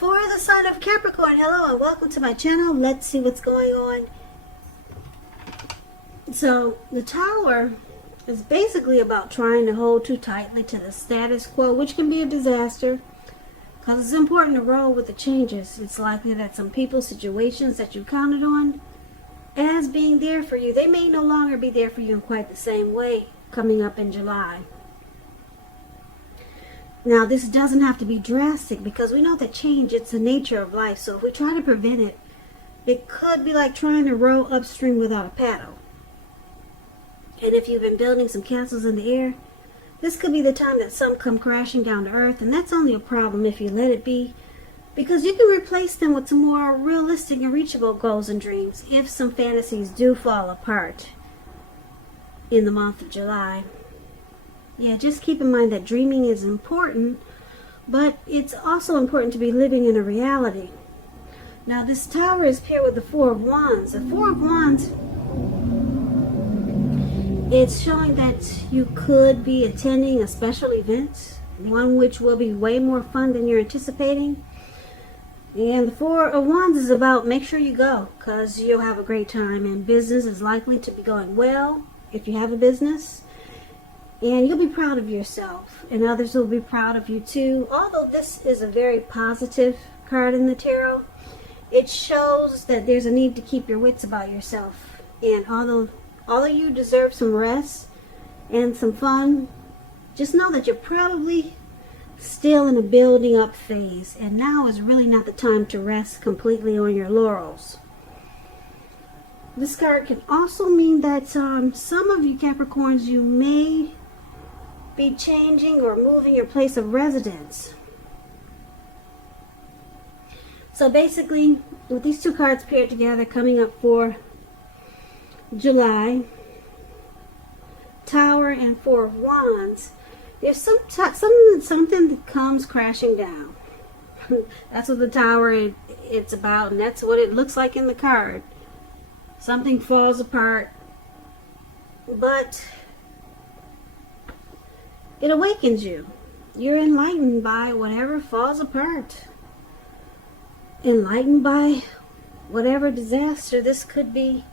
For the sign of Capricorn, hello and welcome to my channel. Let's see what's going on. So the Tower is basically about trying to hold too tightly to the status quo, which can be a disaster because it's important to roll with the changes. It's likely that some people, situations that you counted on as being there for you, they may no longer be there for you in quite the same way coming up in July. Now, this doesn't have to be drastic because we know that change, it's the nature of life. So if we try to prevent it, it could be like trying to row upstream without a paddle. And if you've been building some castles in the air, this could be the time that some come crashing down to earth. And that's only a problem if you let it be, because you can replace them with some more realistic and reachable goals and dreams if some fantasies do fall apart in the month of July. Yeah, just keep in mind that dreaming is important, but it's also important to be living in a reality. Now, this Tower is paired with the Four of Wands. The Four of Wands, it's showing that you could be attending a special event, one which will be way more fun than you're anticipating. And the Four of Wands is about make sure you go because you'll have a great time, and business is likely to be going well if you have a business. And you'll be proud of yourself, and others will be proud of you too. Although this is a very positive card in the tarot, it shows that there's a need to keep your wits about yourself. And although you deserve some rest and some fun, just know that you're probably still in a building up phase, and now is really not the time to rest completely on your laurels. This card can also mean that some of you Capricorns, you may be changing or moving your place of residence. So basically, with these two cards paired together coming up for July, Tower and Four of Wands, there's something that comes crashing down. That's what the Tower it's about, and that's what it looks like in the card. Something falls apart, but it awakens you. You're enlightened by whatever falls apart. Enlightened by whatever disaster this could be.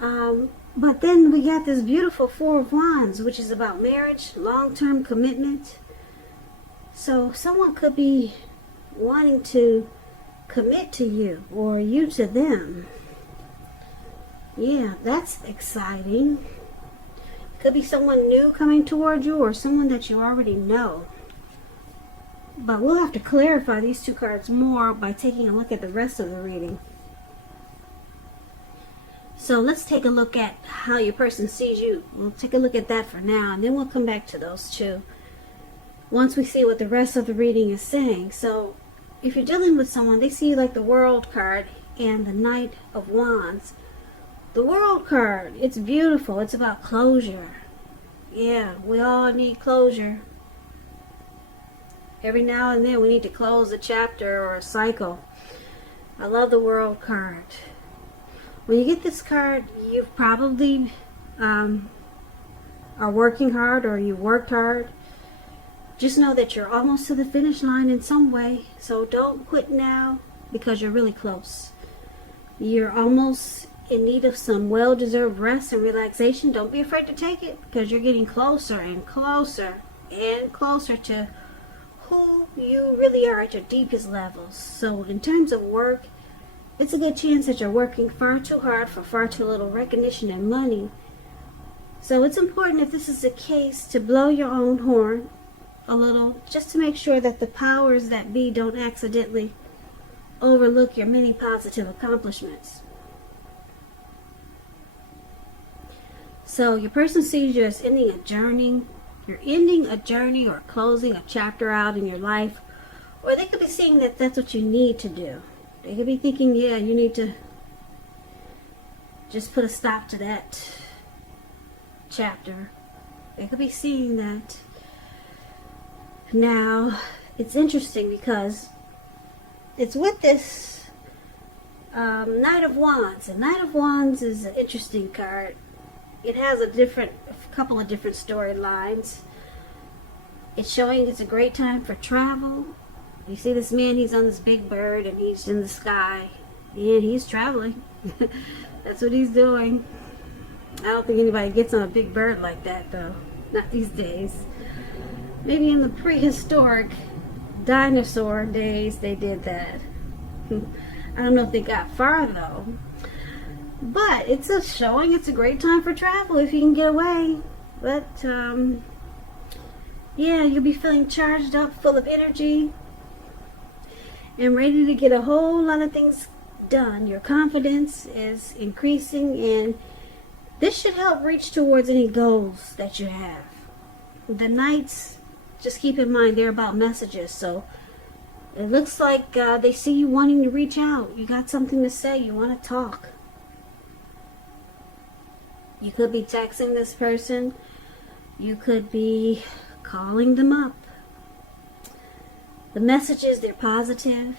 But then we got this beautiful Four of Wands, which is about marriage, long-term commitment. So someone could be wanting to commit to you, or you to them. Yeah, that's exciting. Could be someone new coming toward you, or someone that you already know. But we'll have to clarify these two cards more by taking a look at the rest of the reading. So let's take a look at how your person sees you. We'll take a look at that for now, and then we'll come back to those two once we see what the rest of the reading is saying. So if you're dealing with someone, they see you like the World card and the Knight of Wands. The World card, it's beautiful. It's about closure. Yeah, we all need closure. Every now and then we need to close a chapter or a cycle. I love the World card. When you get this card, you probably are working hard, or you worked hard. Just know that you're almost to the finish line in some way. So don't quit now, because you're really close. You're almost in need of some well-deserved rest and relaxation. Don't be afraid to take it, because you're getting closer and closer and closer to who you really are at your deepest levels. So in terms of work, it's a good chance that you're working far too hard for far too little recognition and money. So it's important, if this is the case, to blow your own horn a little, just to make sure that the powers that be don't accidentally overlook your many positive accomplishments. So your person sees you as ending a journey. You're ending a journey or closing a chapter out in your life. Or they could be seeing that that's what you need to do. They could be thinking, yeah, you need to just put a stop to that chapter. They could be seeing that. Now, it's interesting because it's with this Knight of Wands. And Knight of Wands is an interesting card. It has a couple of different storylines. It's showing it's a great time for travel. You see this man, he's on this big bird and he's in the sky and he's traveling. That's what he's doing. I don't think anybody gets on a big bird like that though. Not these days. Maybe in the prehistoric dinosaur days they did that. I don't know if they got far though. But it's a showing it's a great time for travel if you can get away. But yeah, you'll be feeling charged up, full of energy, and ready to get a whole lot of things done. Your confidence is increasing, and this should help reach towards any goals that you have. The Knights, just keep in mind, they're about messages, so it looks like they see you wanting to reach out. You got something to say, you want to talk. You could be texting this person, you could be calling them up. The messages, they're positive.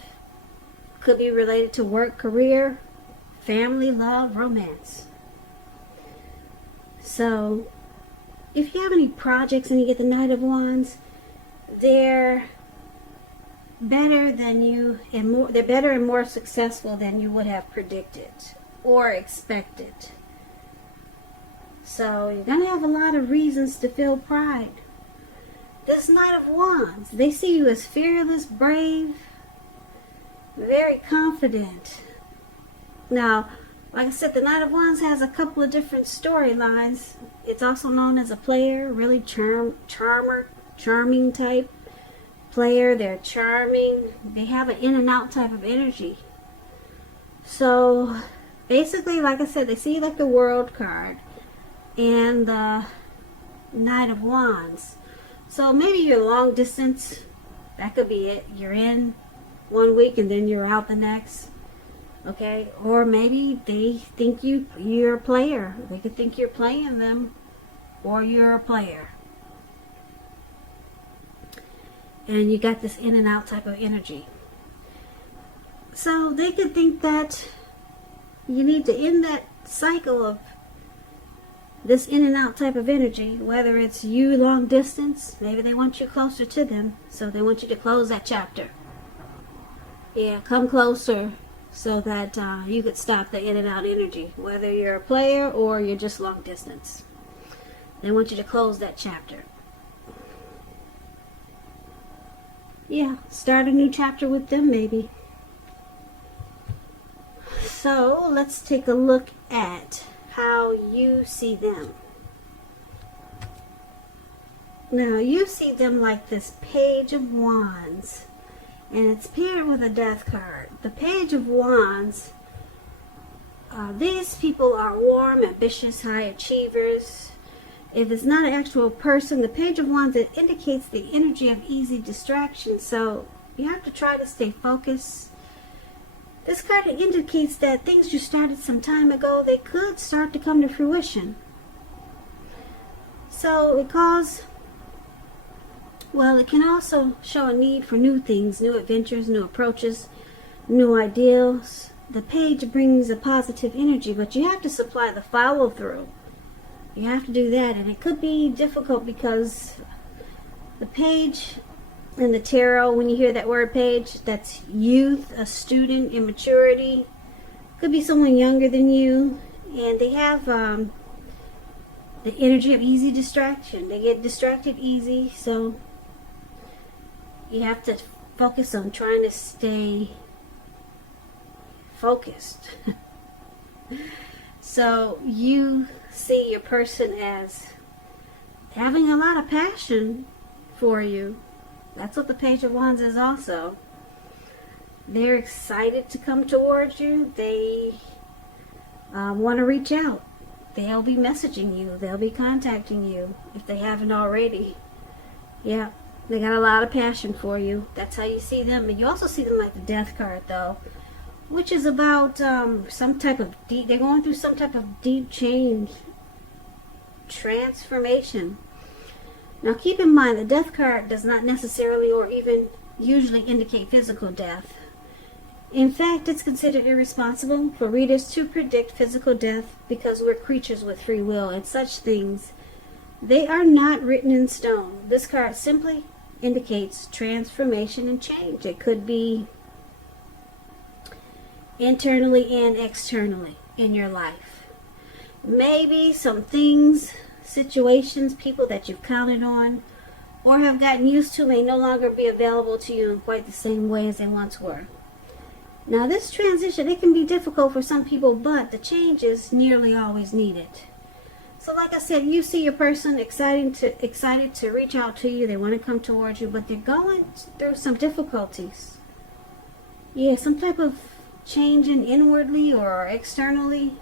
Could be related to work, career, family, love, romance. So, if you have any projects and you get the Knight of Wands, they're better than you and more. They're better and more successful than you would have predicted or expected. So you're gonna have a lot of reasons to feel pride. This Knight of Wands, they see you as fearless, brave, very confident. Now, like I said, the Knight of Wands has a couple of different storylines. It's also known as a player, really charming type player. They're charming. They have an in and out type of energy. So, basically, like I said, they see you like the World card and the Knight of Wands. So maybe you're long distance. That could be it. You're in 1 week and then you're out the next. Okay? Or maybe they think you're a player. They could think you're playing them, or you're a player. And you got this in and out type of energy. So they could think that you need to end that cycle of this in and out type of energy, whether it's you long distance, maybe they want you closer to them, so they want you to close that chapter. Yeah, come closer so that you could stop the in and out energy, whether you're a player or you're just long distance. They want you to close that chapter. Yeah, start a new chapter with them maybe. So let's take a look at how you see them. Now you see them like this Page of Wands, and it's paired with a Death card. The Page of Wands, these people are warm, ambitious, high achievers. If it's not an actual person, the Page of Wands, it indicates the energy of easy distraction, so you have to try to stay focused. This card indicates that things you started some time ago, they could start to come to fruition. So it can also show a need for new things, new adventures, new approaches, new ideals. The Page brings a positive energy, but you have to supply the follow through. You have to do that, and it could be difficult because the Page in the tarot, when you hear that word page, that's youth, a student, immaturity. Could be someone younger than you, and they have the energy of easy distraction. They get distracted easy, so you have to focus on trying to stay focused. So you see your person as having a lot of passion for you. That's what the Page of Wands is also. They're excited to come towards you. They want to reach out. They'll be messaging you. They'll be contacting you if they haven't already. Yeah, they got a lot of passion for you. That's how you see them. And you also see them like the Death card, though, which is about some type of deep, they're going through some type of deep change, transformation. Now keep in mind, the Death card does not necessarily or even usually indicate physical death. In fact, it's considered irresponsible for readers to predict physical death because we're creatures with free will, and such things, they are not written in stone. This card simply indicates transformation and change. It could be internally and externally in your life. Maybe some things, situations, people that you've counted on or have gotten used to may no longer be available to you in quite the same way as they once were. Now this transition, it can be difficult for some people, but the change is nearly always needed. So like I said, you see your person excited to reach out to you. They want to come towards you, but they're going through some difficulties. Yeah, some type of changing inwardly or externally.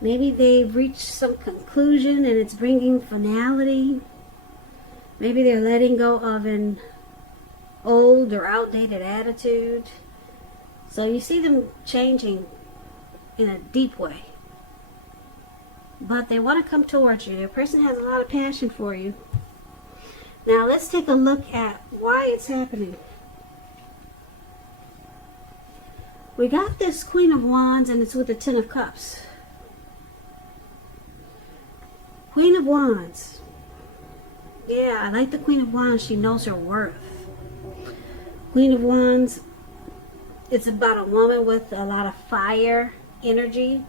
Maybe they've reached some conclusion and it's bringing finality. Maybe they're letting go of an old or outdated attitude. So you see them changing in a deep way. But they want to come towards you. Your person has a lot of passion for you. Now let's take a look at why it's happening. We got this Queen of Wands and it's with the Ten of Cups. Queen of Wands. Yeah, I like the Queen of Wands. She knows her worth. Queen of Wands, it's about a woman with a lot of fire energy.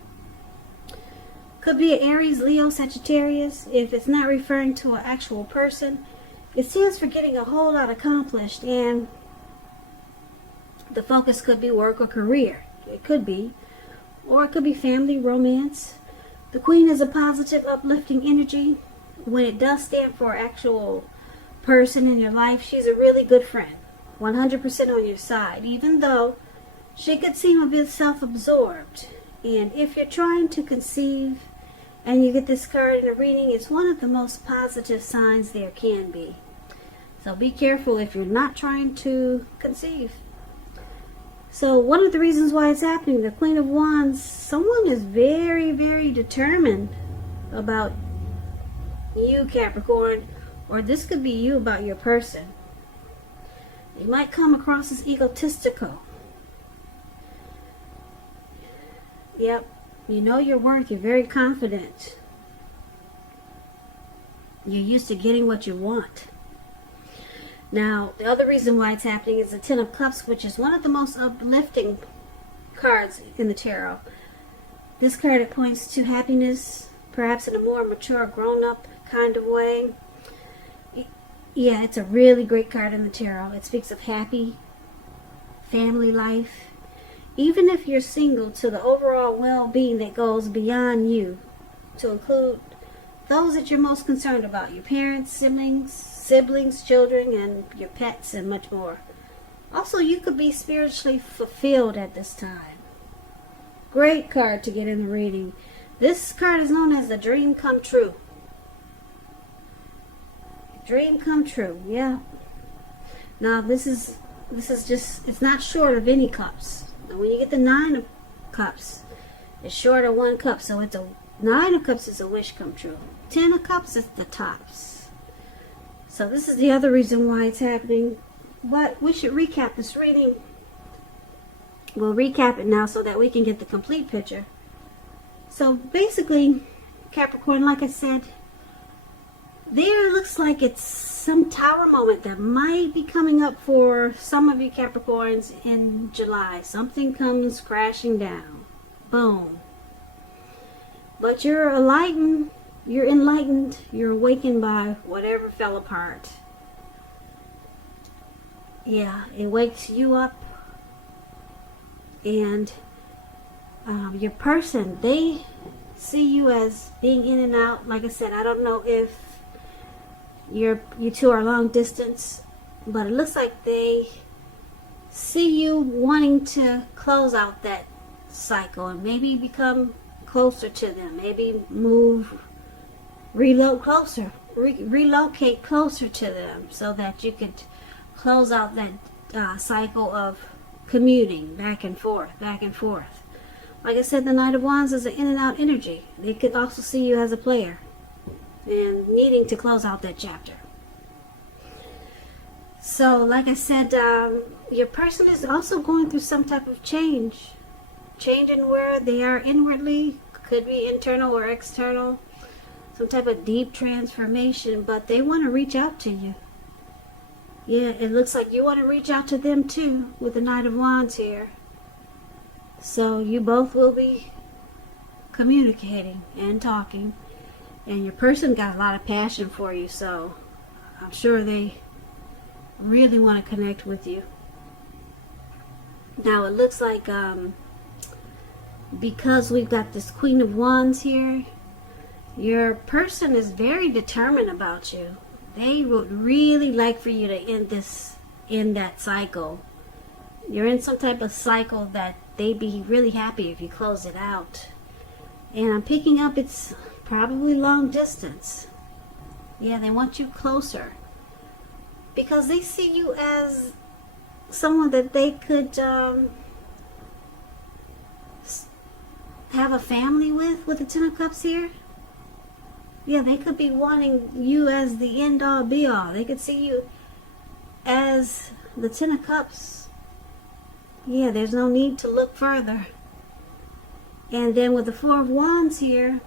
Could be an Aries, Leo, Sagittarius. If it's not referring to an actual person, it stands for getting a whole lot accomplished, and the focus could be work or career. It could be. Or it could be family, romance. The Queen is a positive, uplifting energy. When it does stand for an actual person in your life, she's a really good friend. 100% on your side, even though she could seem a bit self-absorbed. And if you're trying to conceive and you get this card in a reading, it's one of the most positive signs there can be. So be careful if you're not trying to conceive. So one of the reasons why it's happening, the Queen of Wands, someone is very, very determined about you, Capricorn, or this could be you about your person. You might come across as egotistical. Yep, you know your worth, you're very confident. You're used to getting what you want. Now, the other reason why it's happening is the Ten of Cups, which is one of the most uplifting cards in the tarot. This card, it points to happiness, perhaps in a more mature, grown-up kind of way. Yeah, it's a really great card in the tarot. It speaks of happy family life. Even if you're single, to the overall well-being that goes beyond you, to include those that you're most concerned about, your parents, siblings, children, and your pets, and much more. Also, you could be spiritually fulfilled at this time. Great card to get in the reading. This card is known as the dream come true. Dream come true, yeah. Now, this is just, it's not short of any cups. Now, when you get the Nine of Cups, it's short of one cup. So it's a Nine of Cups is a wish come true. Ten of Cups is the tops. So this is the other reason why it's happening. But we should recap this reading. We'll recap it now so that we can get the complete picture. So basically, Capricorn, like I said, there looks like it's some tower moment that might be coming up for some of you Capricorns in July. Something comes crashing down. Boom. But you're enlightened, you're awakened by whatever fell apart. Yeah, it wakes you up. And your person, they see you as being in and out. Like I said, I don't know if you two are long distance, but it looks like they see you wanting to close out that cycle and maybe become closer to them. Maybe relocate closer to them so that you could close out that cycle of commuting back and forth. Like I said, the Knight of Wands is an in and out energy. They could also see you as a player and needing to close out that chapter. So, like I said, your person is also going through some type of change. Changing where they are inwardly, could be internal or external. Some type of deep transformation, but they want to reach out to you. Yeah, it looks like you want to reach out to them too with the Knight of Wands here. So you both will be communicating and talking. And your person got a lot of passion for you, so I'm sure they really want to connect with you. Now it looks like because we've got this Queen of Wands here, your person is very determined about you. They would really like for you to end that cycle. You're in some type of cycle that they'd be really happy if you close it out. And I'm picking up it's probably long distance. Yeah, they want you closer because they see you as someone that they could have a family with the Ten of Cups here. Yeah, they could be wanting you as the end all be all. They could see you as the Ten of Cups. Yeah, there's no need to look further. And then with the Four of Wands here,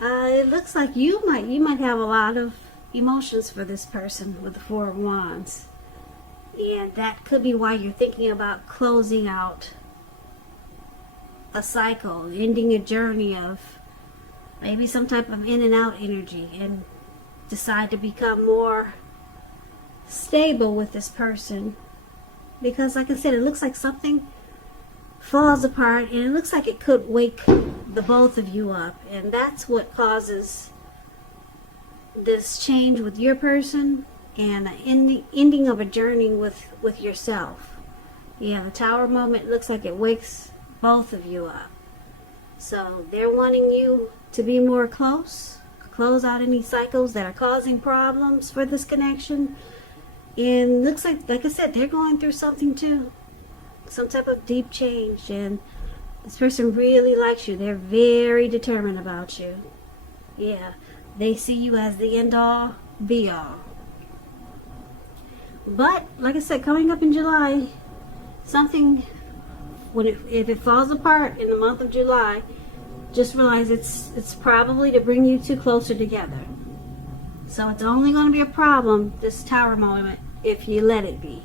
it looks like you might have a lot of emotions for this person with the Four of Wands. And that could be why you're thinking about closing out a cycle, ending a journey of maybe some type of in and out energy, and decide to become more stable with this person. Because like I said, it looks like something falls apart, and it looks like it could wake the both of you up, and that's what causes this change with your person and the ending of a journey with yourself. Yeah, the Tower moment looks like it wakes both of you up. So they're wanting you to be more close, close out any cycles that are causing problems for this connection. And looks like I said, they're going through something too. Some type of deep change, and this person really likes you. They're very determined about you. Yeah, they see you as the end all be all. But like I said, coming up in July, something if it falls apart in the month of July, just realize it's probably to bring you two closer together. So it's only going to be a problem, this Tower moment, if you let it be.